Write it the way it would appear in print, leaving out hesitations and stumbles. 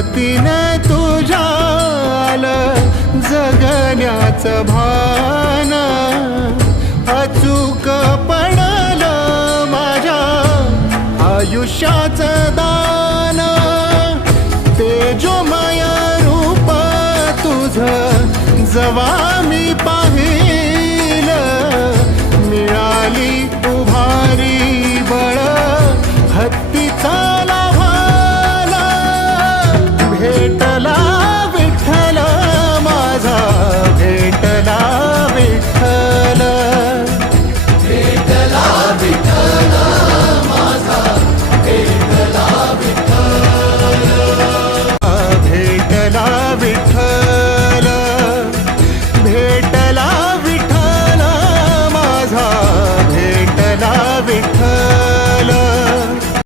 गतीने तुझ्या आलं जगण्याचं भान, अचूक पडलं माझ्या आयुष्याचं दान, तेजोमय रूप तुझं जवा मी